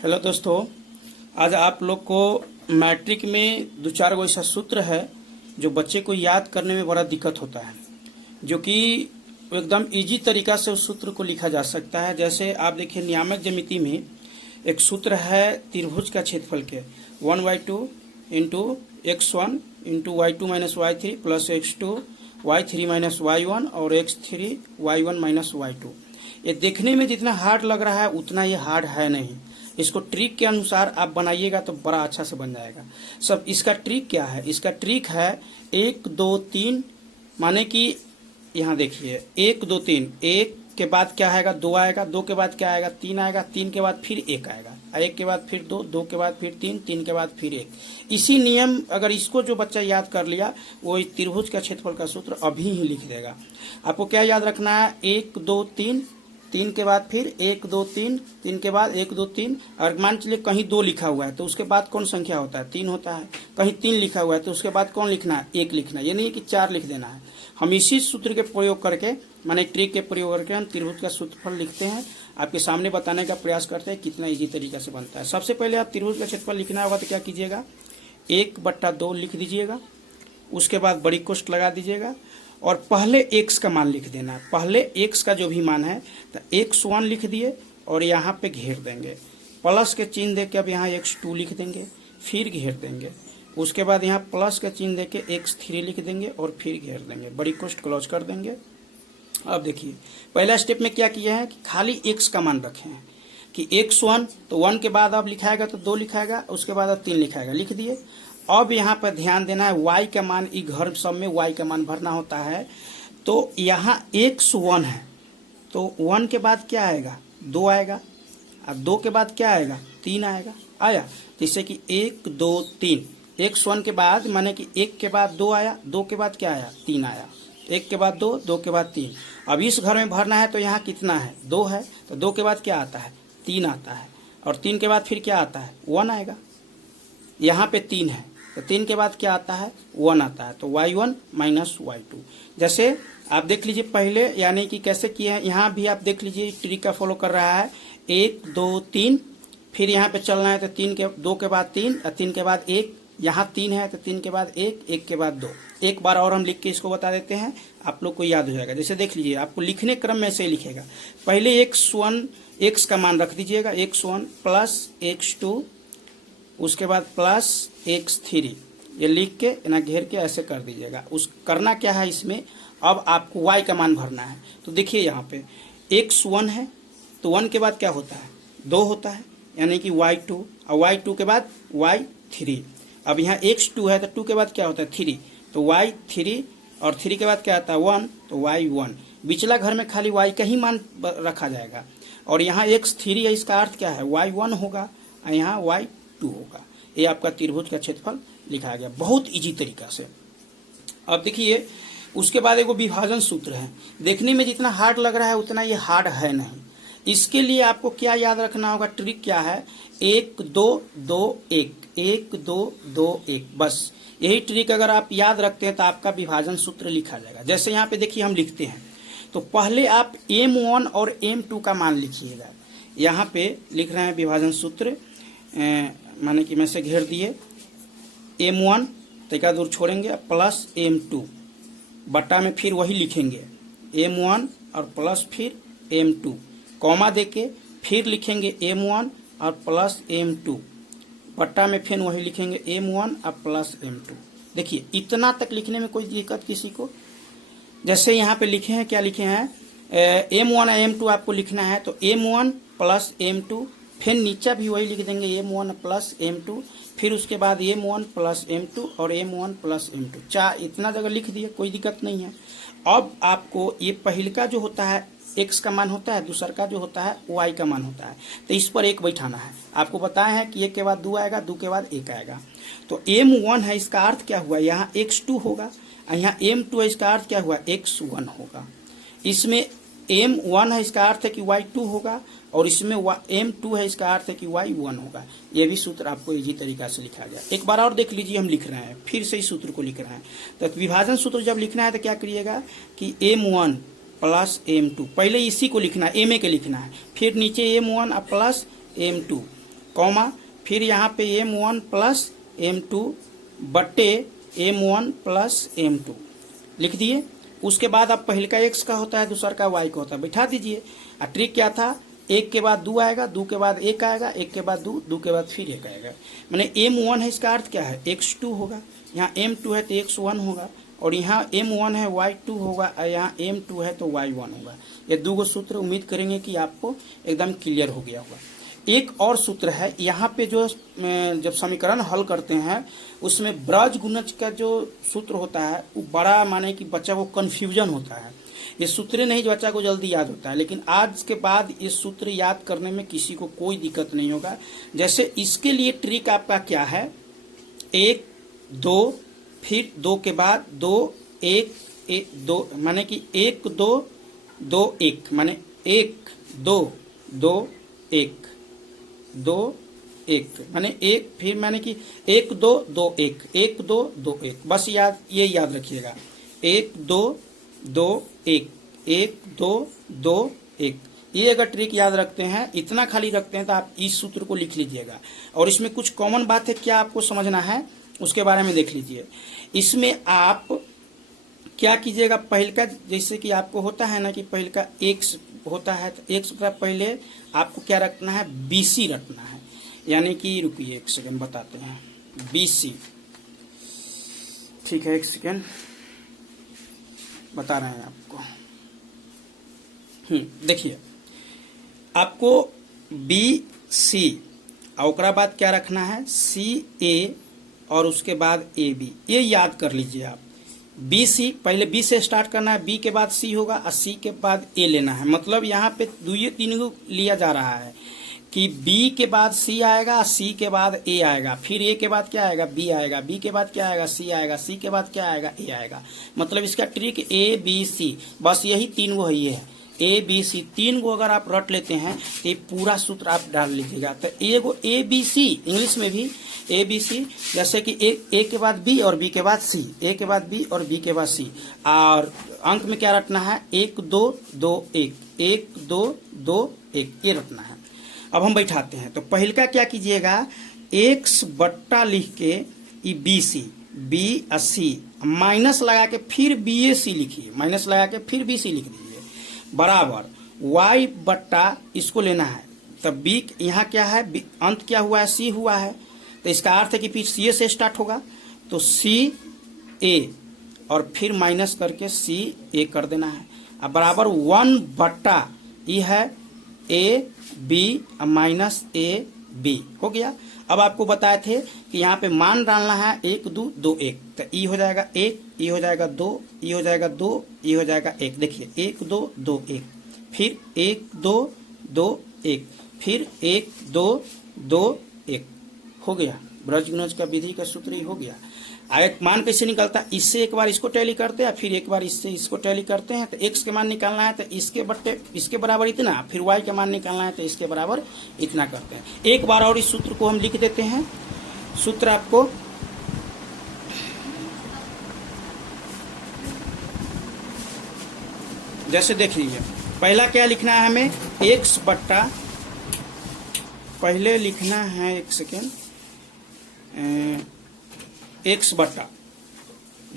Hello दोस्तों, आज आप लोग को मैट्रिक में दो चार गो ऐसा सूत्र है जो बच्चे को याद करने में बड़ा दिक्कत होता है, जो कि एकदम इजी तरीका से उस सूत्र को लिखा जा सकता है। जैसे आप देखिए, नियामक ज्यामिति में एक सूत्र है त्रिभुज का क्षेत्रफल के 1/2 into x1 into y2 minus y3 plus x2 y3 minus y1 और x3 y1 माइनस y2। ये देखने में जितना हार्ड लग रहा है उतना ये हार्ड है नहीं। इसको ट्रिक के अनुसार आप बनाइएगा तो बड़ा अच्छा से बन जाएगा। सब इसका ट्रिक क्या है? इसका ट्रिक है 1 2 3, माने कि यहाँ देखिए 1 2 3, 1 के बाद क्या आएगा? 2 आएगा, 2 के बाद क्या आएगा? 3 आएगा, 3 के बाद फिर 1 आएगा, 1 के बाद फिर 2, 2 के बाद फिर 3, 3 के बाद फिर 1। इसी नियम अगर इसको जो बच्चा याद कर लिया वो इस त्रिभुज का क्षेत्रफल का सूत्र अभी ही लिख देगा। आपको क्या याद रखना है? 1 2 3, 3 के बाद फिर 1 2 3, 3 के बाद 1 2 3। और मान चलिए कहीं 2 लिखा हुआ है तो उसके बाद कौन संख्या होता है? 3 होता है। कहीं 3 लिखा हुआ है तो उसके बाद कौन लिखना है? 1 लिखना है। ये नहीं कि 4 लिख देना है। हम इसी सूत्र के प्रयोग करके, माने ट्रिक के प्रयोग करके हम त्रिभुज का सूत्रफल लिखते हैं। आपके सामने बताने का प्रयास करते हैं कितना इजी तरीका से बनता है। सबसे पहले आप त्रिभुज का क्षेत्रफल लिखना होगा तो क्या कीजिएगा? 1/2 लिख दीजिएगा, उसके बाद बड़ी कोष्ठ लगा दीजिएगा और पहले x का मान लिख देना है। पहले x का जो भी मान है तो x1 लिख दिए और यहाँ पे घेर देंगे, प्लस के चिन्ह देके अब यहाँ x2 लिख देंगे, फिर घेर देंगे। उसके बाद यहाँ प्लस के चिन्ह देके x3 लिख देंगे और फिर घेर देंगे, बड़ी कोष्ठ क्लोज कर देंगे। अब देखिए पहला स्टेप में क्या किया है कि खाली x का मान रखे हैं कि x1, तो 1 के बाद अब लिखाएगा तो 2 लिखाएगा, उसके बाद अब 3 लिखाएगा, लिख दिए। अब यहाँ पर ध्यान देना है y का मान, ई घर सब में y का मान भरना होता है। तो यहाँ x1 है तो 1 के बाद क्या आएगा? 2 आएगा, और 2 के बाद क्या आएगा? 3 आएगा। आया जैसे कि 1 2 3, x1 के बाद माने कि 1 के बाद 2 आया, 2 के बाद क्या आया? 3 आया, 1 के बाद 2, 2 के बाद 3। अब इस घर में भरना है तो यहाँ कितना है? 2 है, तो 2 के बाद क्या आता है? 3 आता है, और 3 के बाद फिर क्या आता है? 1 आएगा। यहाँ पे 3 है तो 3 के बाद क्या आता है? 1 आता है, तो y1 माइनस y2। जैसे आप देख लीजिए पहले, यानी कि कैसे किए हैं, यहाँ भी आप देख लीजिए ट्रिक का फॉलो कर रहा है। 1 2 3, फिर यहाँ पे चलना है तो 2 के बाद 3, और 3 के बाद 1, यहाँ 3 है तो 3 के बाद 1, 1 के बाद 2। एक बार और हम लिख के इसको बता देते हैं, आप लोग को याद हो जाएगा। जैसे देख लीजिए, आपको लिखने क्रम में से लिखेगा। पहले x1, x का मान रख दीजिएगा, x1 प्लस x2, उसके बाद प्लस x3, ये लिख के ना घेर के ऐसे कर दीजिएगा। उस करना क्या है इसमें, अब आपको y का मान भरना है। तो देखिए यहाँ पे x1 है तो 1 के बाद क्या होता है? 2 होता है, यानी कि y2, और y2 के बाद y3। अब यहाँ x2 है तो 2 के बाद क्या होता है? 3, तो y3, और 3 के बाद क्या आता है? 1, तो y1। बिचला घर में खाली y का ही मान रखा जाएगा। और यहाँ x3 है, इसका अर्थ क्या है? y1 होगा, और यहाँ y2 होगा। ये आपका त्रिभुज का क्षेत्रफल लिखा गया बहुत इजी तरीका से। अब देखिए उसके बाद एगो विभाजन सूत्र है। देखने में जितना हार्ड लग रहा है उतना ये हार्ड है नहीं। इसके लिए आपको क्या याद रखना होगा? ट्रिक क्या है? 1 2 2 1, 1 2 2 1, बस यही ट्रिक अगर आप याद रखते हैं तो आपका विभाजन सूत्र लिखा जाएगा। जैसे यहाँ पे देखिए हम लिखते हैं, तो पहले आप m1 और m2 का मान लिखिएगा। यहाँ पे लिख रहे हैं विभाजन सूत्र, माने कि में से घेर दिए, m1 तैका दूर छोड़ेंगे प्लस m2, बट्टा में फिर वही लिखेंगे m1 और प्लस फिर m2, कॉमा देके फिर लिखेंगे m1 और प्लस m2, बट्टा में फिर वही लिखेंगे m1 और प्लस m2। देखिए इतना तक लिखने में कोई दिक्कत किसी को? जैसे यहाँ पे लिखे हैं, क्या लिखे हैं? m1 और m2 आपको लिखना है, तो m1 प्लस m2, फिर नीचे भी वही लिख देंगे m1 प्लस m2, फिर उसके बाद m1 प्लस m2 और m1 प्लस m2। चार इतना जगह लिख दिए, कोई दिक्कत नहीं है। अब आपको ये पहले का जो होता है x का मान होता है, दूसर का जो होता है y का मान होता है, तो इस पर 1 बैठाना है। आपको बताया है कि 1 के बाद 2 आएगा, 2 के बाद 1 आएगा। तो m1 है, इसका अर्थ क्या हुआ? यहाँ x2 होगा, और यहाँ m2 है, इसका अर्थ क्या हुआ? x1 होगा। इसमें m1 है, इसका अर्थ है कि y2 होगा, और इसमें m2 है, इसका अर्थ है कि y1 होगा। ये भी सूत्र आपको इजी तरीका से लिखा गया। एक बार और देख लीजिए, हम लिख रहे हैं, फिर से इस सूत्र को लिख रहे हैं। तो विभाजन सूत्र जब लिखना है तो क्या करिएगा कि m1 प्लस m2, पहले इसी को लिखना है, ma के लिखना है, फिर नीचे m1 प्लस m2, कॉमा, फिर यहाँ पे m1 प्लस m2 बट्टे m1 प्लस m2 लिख दिए। उसके बाद अब पहले का x का होता है, दूसरा का y का होता है, बैठा दीजिए। और ट्रिक क्या था, एक के बाद दो आएगा, दो के बाद एक आएगा, एक के बाद दो, दो के बाद फिर एक आएगा। मैंने m1 है, इसका अर्थ क्या है, x2 होगा। यहाँ m2 है तो x1 होगा, और यहाँ m1 है y2 होगा, और यहाँ m2 है तो y1 होगा। ये दो गो सूत्र उम्मीद करेंगे कि आपको एकदम क्लियर हो गया होगा। एक और सूत्र है यहाँ पे, जो जब समीकरण हल करते हैं उसमें ब्रज गुणज का जो सूत्र होता है वो बड़ा माने कि बच्चा को कन्फ्यूजन होता है। ये सूत्र नहीं जो बच्चा को जल्दी याद होता है, लेकिन आज के बाद ये सूत्र याद करने में किसी को कोई दिक्कत नहीं होगा। जैसे इसके लिए ट्रिक आपका क्या है, 1 2 फिर 2 के बाद 2 1 1 2 माने कि 1 2 2 1 माने 1 2 2 1 2 1 माने 1 फिर माने कि 1 2 2 1 1 2 2 1 बस ये याद रखिएगा। 1 2 2 1 1 2 2 1 ये अगर ट्रिक याद रखते हैं, इतना खाली रखते हैं तो आप इस सूत्र को लिख लीजिएगा। और इसमें कुछ कॉमन बात है, क्या आपको समझना है उसके बारे में देख लीजिए। इसमें आप क्या कीजिएगा, पहले का जैसे कि आपको होता है ना कि पहले का x होता है तो x का पहले आपको क्या रखना है, BC रखना है। यानी कि रुकिए एक सेकंड बताते हैं, BC ठीक है, एक सेकंड बता रहे हैं आपको। देखिए आपको BC और उसके बाद क्या रखना है, CA और उसके बाद AB, ये याद कर लीजिए आप। BC पहले B से स्टार्ट करना है, B के बाद C होगा और C के बाद A लेना है। मतलब यहाँ पे 2-3 गो लिया जा रहा है कि B के बाद C आएगा, C के बाद A आएगा, फिर A के बाद क्या आएगा, B आएगा, B के बाद क्या आएगा, C आएगा, C के बाद क्या आएगा, A आएगा। मतलब इसका ट्रिक ABC, बस यही 3 गो है, ये है ABC। 3 गो अगर आप रट लेते हैं तो ये पूरा सूत्र आप डाल लीजिएगा। तो एगो ABC, इंग्लिश में भी ABC, जैसे कि A के बाद B और B के बाद C, A के बाद B और B के बाद C, और अंक में क्या रटना है, 1 2 2 1 1 2 2 1, ये रटना है। अब हम बैठाते हैं, तो पहले का क्या कीजिएगा, x बट्टा लिख के ये BC B और C माइनस लगा के फिर BAC लिखिए, माइनस लगा के फिर BC लिख दीजिए, बराबर y बट्टा इसको लेना है। तब B यहाँ क्या है, अंत क्या हुआ है, C हुआ है, तो इसका अर्थ है कि फिर CA से स्टार्ट होगा, तो CA और फिर माइनस करके CA कर देना है। अब बराबर 1 बट्टा ये है AB माइनस AB हो गया। अब आपको बताए थे कि यहाँ पे मान डालना है 1 2 2 1, तो ई हो जाएगा 1, ई हो जाएगा 2, ई हो जाएगा 2, ई हो जाएगा 1। देखिए 1 2 2 1, फिर 1 2 2 1, फिर 1 2 2 1 हो गया। ब्रज गुणज का विधि का सूत्र ही हो गया। एक मान कैसे निकलता है, इससे एक बार इसको टैली करते हैं, फिर एक बार इससे इसको टैली करते हैं। तो x के मान निकालना है तो इसके बट्टे इसके बराबर इतना, फिर y के मान निकालना है तो इसके बराबर इतना करते हैं। एक बार और इस सूत्र को हम लिख देते हैं। सूत्र आपको जैसे देख लीजिए, पहला क्या लिखना है हमें, x बट्टा, पहले लिखना है एक सेकेंड, x बट्टा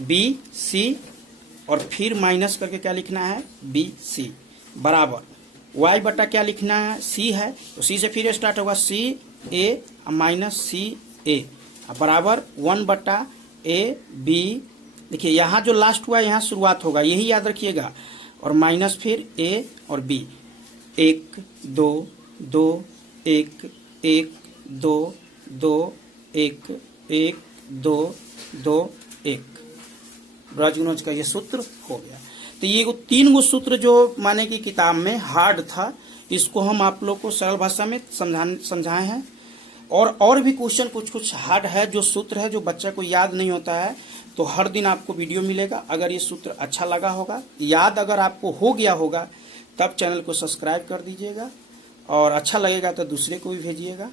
BC और फिर माइनस करके क्या लिखना है, BC बराबर y बट्टा क्या लिखना है, C है तो C से फिर स्टार्ट होगा, CA माइनस CA बराबर 1 बट्टा AB। देखिए यहाँ जो लास्ट हुआ है यहाँ शुरुआत होगा, यही याद रखिएगा, और माइनस फिर A और B, 1 2 2 1 1 2 2 1 1 2 2 1, ब्रज गुणज का ये सूत्र हो गया। तो ये 3 गो सूत्र जो माने कि किताब में हार्ड था, इसको हम आप लोग को सरल भाषा में समझाए हैं। और भी क्वेश्चन कुछ हार्ड है, जो सूत्र है जो बच्चा को याद नहीं होता है, तो हर दिन आपको वीडियो मिलेगा। अगर ये सूत्र अच्छा लगा होगा, याद अगर आपको हो गया होगा, तब चैनल को सब्सक्राइब कर दीजिएगा, और अच्छा लगेगा तो दूसरे को भी भेजिएगा।